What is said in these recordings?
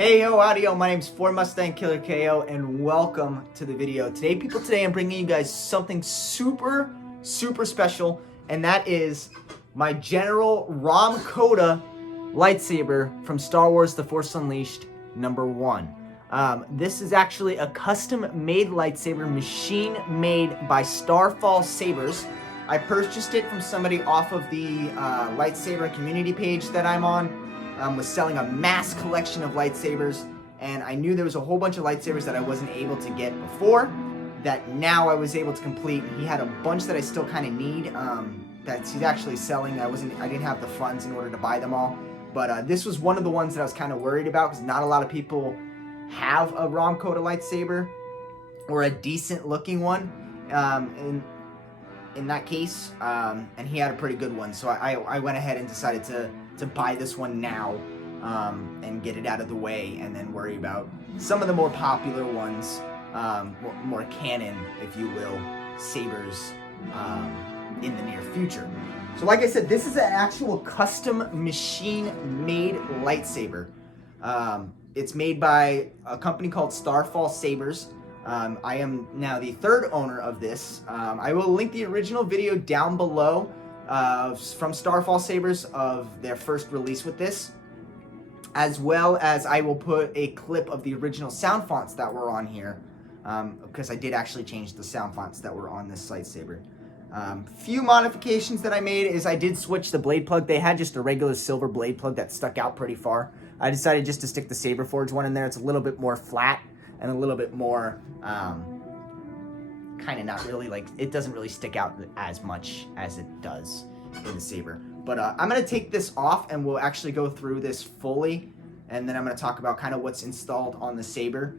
Hey yo, howdy yo, my name's fordmustangkillerko and welcome to the video. Today I'm bringing you guys something super special, and that is my General Rahm Kota lightsaber from Star Wars The Force Unleashed #1. This is actually a custom-made lightsaber, machine-made by Starfall Sabers. I purchased it from somebody off of the lightsaber community page that I'm on. Was selling a mass collection of lightsabers, and I knew there was a whole bunch of lightsabers that I wasn't able to get before that now I was able to complete. He had a bunch that I still kind of need that he's actually selling. I didn't have the funds in order to buy them all, but this was one of the ones that I was kind of worried about because not a lot of people have a Rahm Kota lightsaber or a decent looking one in that case, and he had a pretty good one, so I went ahead and decided to buy this one now and get it out of the way, and then worry about some of the more popular ones, more canon, if you will, sabers in the near future. So like I said, this is an actual custom machine-made lightsaber. It's made by a company called Starfall Sabers. I am now the third owner of this. I will link the original video down below from Starfall Sabers of their first release with this, as well as I will put a clip of the original sound fonts that were on here, because I did actually change the sound fonts that were on this lightsaber. Few modifications that I made is I did switch the blade plug. They had just a regular silver blade plug that stuck out pretty far. I decided just to stick the Saber Forge one in there. It's a little bit more flat and a little bit more kind of not really, like, it doesn't really stick out as much as it does in the saber. But I'm going to take this off and we'll actually go through this fully, and then I'm going to talk about kind of what's installed on the saber.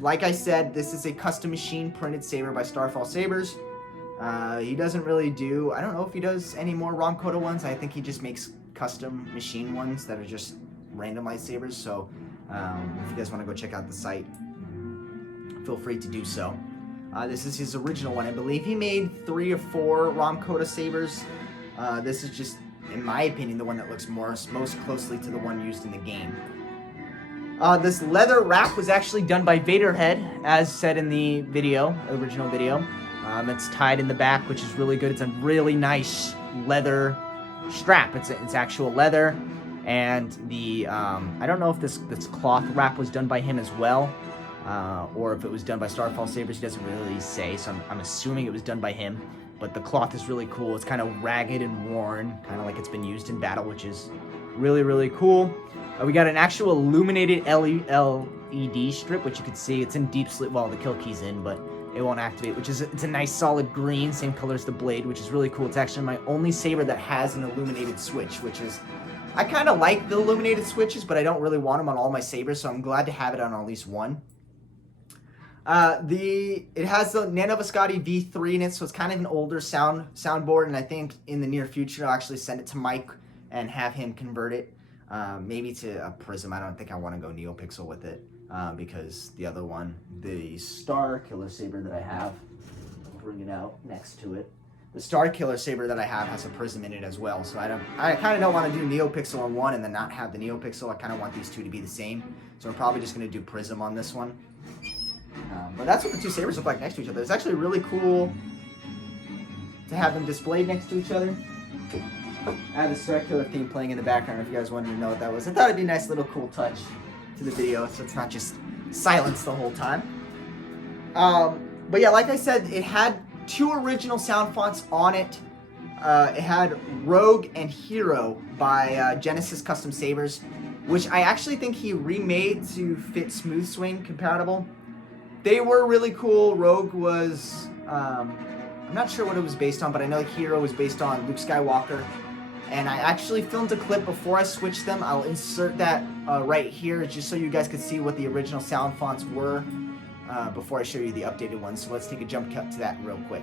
Like I said, this is a custom machine printed saber by Starfall Sabers. He doesn't really do, I don't know if he does any more Rahm Kota ones. I think he just makes custom machine ones that are just random lightsabers. So if you guys want to go check out the site, feel free to do so. This is his original one. I believe he made 3 or 4 Rahm Kota sabers. This is just, in my opinion, the one that looks most closely to the one used in the game. This leather wrap was actually done by Vader head, as said in the video, original video. It's tied in the back, which is really good. It's a really nice leather strap. It's actual leather, and the I don't know if this cloth wrap was done by him as well. Or if it was done by Starfall Sabers. He doesn't really say, so I'm assuming it was done by him. But the cloth is really cool. It's kind of ragged and worn, kind of like it's been used in battle, which is really cool. We got an actual illuminated LED strip, which you can see. It's in deep sleep. Well, the kill key's in, but it won't activate, it's a nice solid green, same color as the blade, which is really cool. It's actually my only saber that has an illuminated switch, which is, I kind of like the illuminated switches, but I don't really want them on all my sabers, so I'm glad to have it on at least one. It has the Nano Viscotti V3 in it, so it's kind of an older soundboard, and I think in the near future I'll actually send it to Mike and have him convert it, maybe to a Prism. I don't think I want to go NeoPixel with it, because the other one, the Star Killer Saber that I have, I'll bring it out next to it. The Star Killer Saber that I have has a Prism in it as well, so I kind of don't want to do NeoPixel on one and then not have the NeoPixel. I kind of want these two to be the same, so I'm probably just going to do Prism on this one. But that's what the two sabers look like next to each other. It's actually really cool to have them displayed next to each other. I have the Star Killer theme playing in the background if you guys wanted to know what that was. I thought it'd be a nice little cool touch to the video, so it's not just silence the whole time. But yeah, like I said, it had 2 original sound fonts on it. It had Rogue and Hero by Genesis Custom Sabers, which I actually think he remade to fit Smooth Swing compatible. They were really cool. Rogue was, I'm not sure what it was based on, but I know Hero was based on Luke Skywalker. And I actually filmed a clip before I switched them. I'll insert that right here just so you guys could see what the original sound fonts were before I show you the updated ones. So let's take a jump cut to that real quick.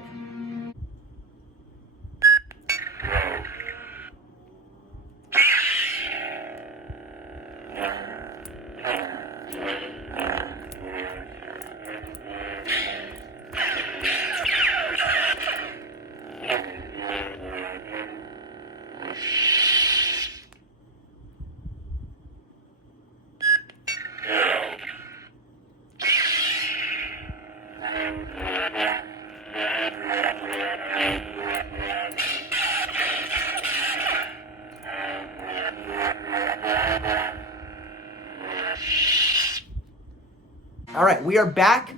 All right, we are back.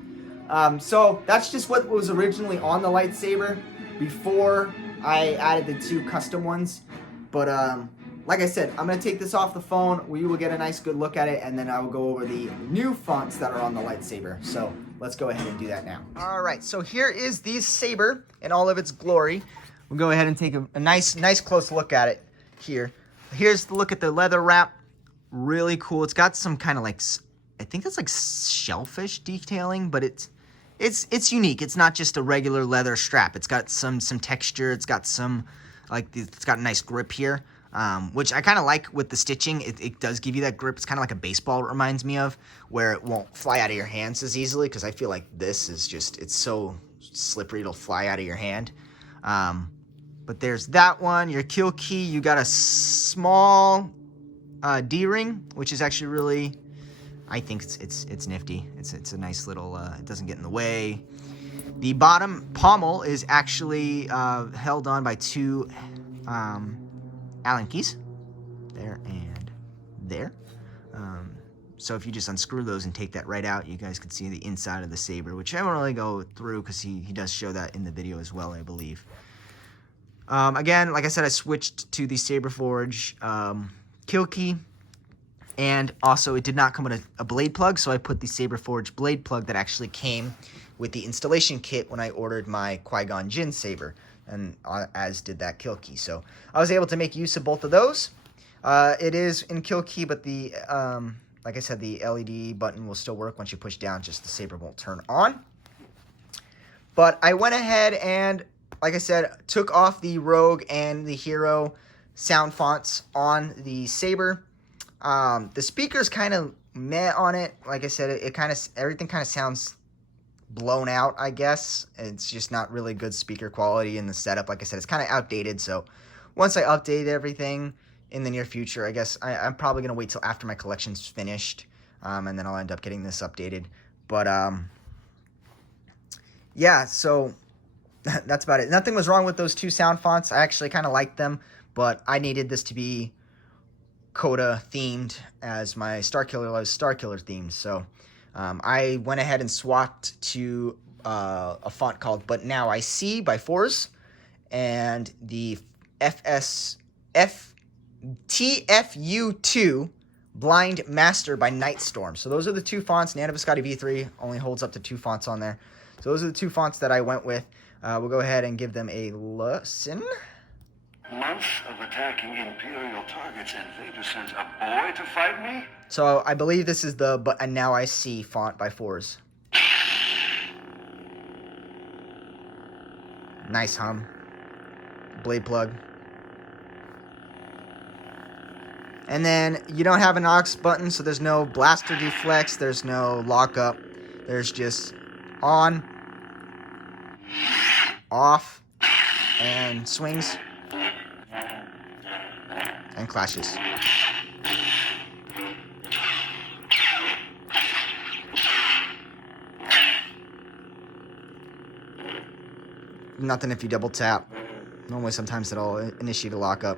So that's just what was originally on the lightsaber before I added the 2 custom ones. But like I said, I'm going to take this off the phone. We will get a nice good look at it, and then I will go over the new fonts that are on the lightsaber. So let's go ahead and do that now. All right, so here is the saber in all of its glory. We'll go ahead and take a nice close look at it here. Here's the look at the leather wrap. Really cool. It's got some kind of like, I think that's like shellfish detailing, but it's unique. It's not just a regular leather strap. It's got some texture. It's got some, like, it's got a nice grip here, which I kind of like with the stitching. It does give you that grip. It's kind of like a baseball, it reminds me of, where it won't fly out of your hands as easily, because I feel like this is just, it's so slippery it'll fly out of your hand. But there's that one. Your kill key, you got a small D-ring, which is actually really, I think it's nifty. It's a nice little, it doesn't get in the way. The bottom pommel is actually held on by 2 Allen keys, there and there. So if you just unscrew those and take that right out, you guys can see the inside of the saber, which I won't really go through because he does show that in the video as well, I believe. Again, like I said, I switched to the Saber Forge kill key. And also, it did not come with a blade plug, so I put the Saber Forge blade plug that actually came with the installation kit when I ordered my Qui-Gon Jinn saber, and as did that kill key. So I was able to make use of both of those. It is in kill key, but the like I said, the LED button will still work once you push down. Just the saber won't turn on. But I went ahead and, like I said, took off the Rogue and the Hero sound fonts on the saber. The speaker's kind of meh on it. Like I said, everything kind of sounds blown out, I guess. It's just not really good speaker quality in the setup. Like I said, it's kind of outdated. So once I update everything in the near future, I guess I'm probably going to wait till after my collection's finished. And then I'll end up getting this updated. But, yeah, so that's about it. Nothing was wrong with those 2 sound fonts. I actually kind of liked them, but I needed this to be Kota themed, as my Starkiller loves Starkiller themed. So I went ahead and swapped to a font called But Now I See by Fourzze, and the TFU2 Blind Master by Nightstorm. So those are the 2 fonts. Nano Biscotti V3 only holds up to 2 fonts on there. So those are the 2 fonts that I went with. We'll go ahead and give them a listen. Months of attacking Imperial targets, and Vader sends a boy to fight me? So I believe this is the But Now I See font by Fourzze. Nice hum. Blade plug. And then you don't have an aux button, so there's no blaster deflex, there's no lockup. There's just on, off, and swings. And clashes. Nothing if you double tap. Normally sometimes it'll initiate a lockup.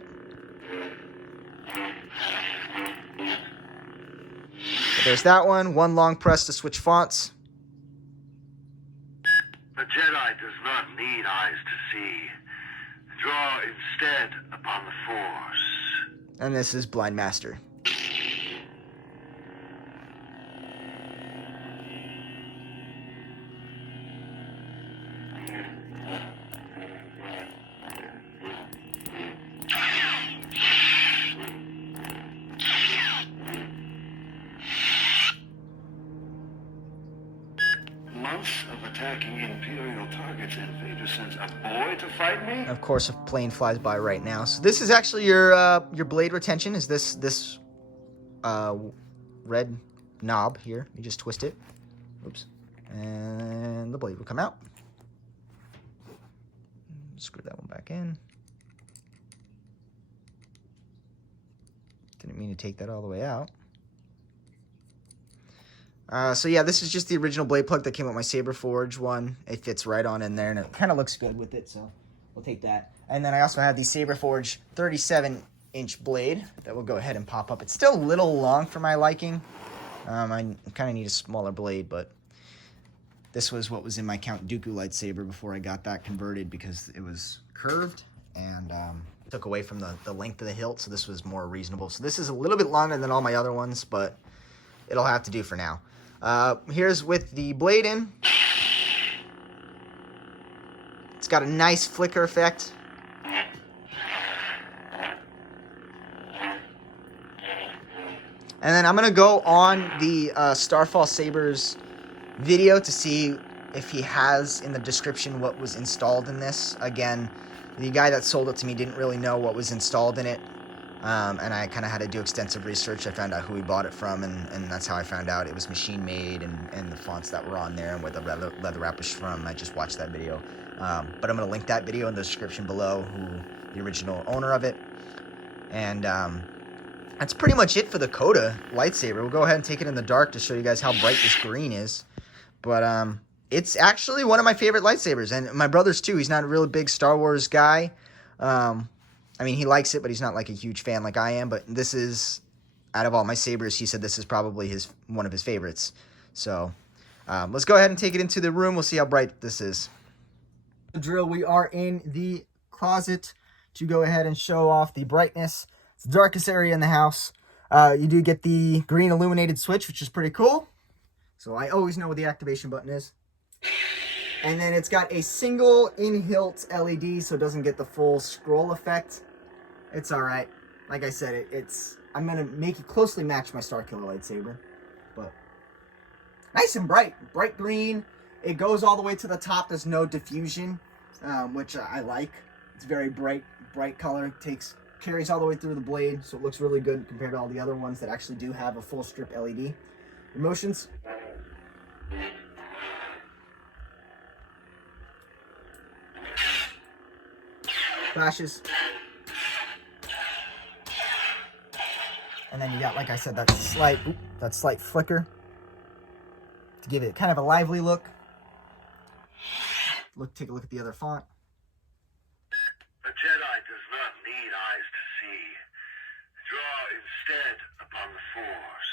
But there's that one. One long press to switch fonts. The Jedi does not need eyes to see. Draw instead upon the Force. And this is Blind Master. Months of attacking Imperial targets, and Vader sends a boy to fight me? Of course, a plane flies by right now. So this is actually your blade retention. Is this red knob here? You just twist it. Oops. And the blade will come out. Screw that one back in. Didn't mean to take that all the way out. So yeah, this is just the original blade plug that came with my Saber Forge one. It fits right on in there, and it kind of looks good with it, so we'll take that. And then I also have the Saber Forge 37-inch blade that will go ahead and pop up. It's still a little long for my liking, I kind of need a smaller blade, but this was what was in my Count Dooku lightsaber before I got that converted because it was curved and took away from the length of the hilt, so this was more reasonable. So this is a little bit longer than all my other ones, but it'll have to do for now. Here's with the blade in. It's got a nice flicker effect. And then I'm going to go on the Starfall Sabers video to see if he has in the description what was installed in this. Again, the guy that sold it to me didn't really know what was installed in it. And I kind of had to do extensive research. I found out who he bought it from, and that's how I found out it was machine made and the fonts that were on there and where the leather wrap was from. I just watched that video. But I'm going to link that video in the description below, who the original owner of it. And that's pretty much it for the Kota lightsaber. We'll go ahead and take it in the dark to show you guys how bright this green is. But it's actually one of my favorite lightsabers, and my brother's too. He's not a really big Star Wars guy. I mean, he likes it, but he's not like a huge fan like I am. But this is, out of all my sabers, he said this is probably one of his favorites. So let's go ahead and take it into the room. We'll see how bright this is. Drill. We are in the closet to go ahead and show off the brightness. It's the darkest area in the house. You do get the green illuminated switch, which is pretty cool. So I always know where the activation button is. And then it's got a single in-hilt LED, so it doesn't get the full scroll effect. It's all right. Like I said, I'm going to make it closely match my Starkiller lightsaber. But nice and bright. Bright green. It goes all the way to the top. There's no diffusion, which I like. It's very bright color. Carries all the way through the blade, so it looks really good compared to all the other ones that actually do have a full strip LED. Emotions. Flashes. And then you got, like I said, that slight flicker to give it kind of a lively look. Take a look at the other font. A Jedi does not need eyes to see. Draw instead upon the Force.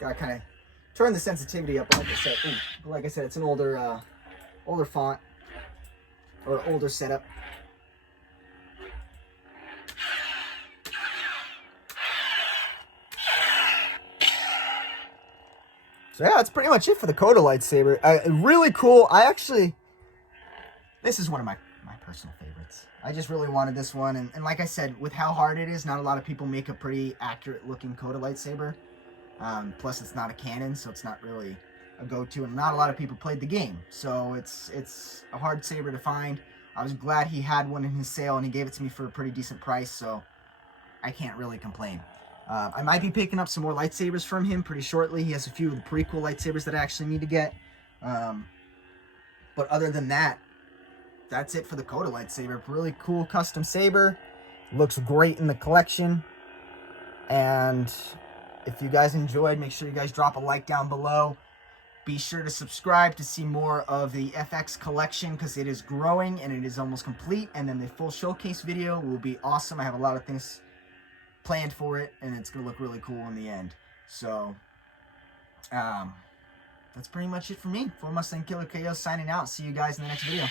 Gotta kind of turn the sensitivity up. Like I said, it's an older font or older setup. So yeah, that's pretty much it for the Kota lightsaber. Really cool. This is one of my personal favorites. I just really wanted this one. And like I said, with how hard it is, not a lot of people make a pretty accurate looking Kota lightsaber. Plus it's not a canon, so it's not really a go-to. And not a lot of people played the game. So it's a hard saber to find. I was glad he had one in his sale, and he gave it to me for a pretty decent price. So I can't really complain. I might be picking up some more lightsabers from him pretty shortly. He has a few of the prequel lightsabers that I actually need to get. But other than that, that's it for the Kota lightsaber. Really cool custom saber. Looks great in the collection. And if you guys enjoyed, make sure you guys drop a like down below. Be sure to subscribe to see more of the FX collection because it is growing and it is almost complete. And then the full showcase video will be awesome. I have a lot of things planned for it, and it's gonna look really cool in the end. So that's pretty much it for me. Fordmustangkillerko signing out. See you guys in the next video.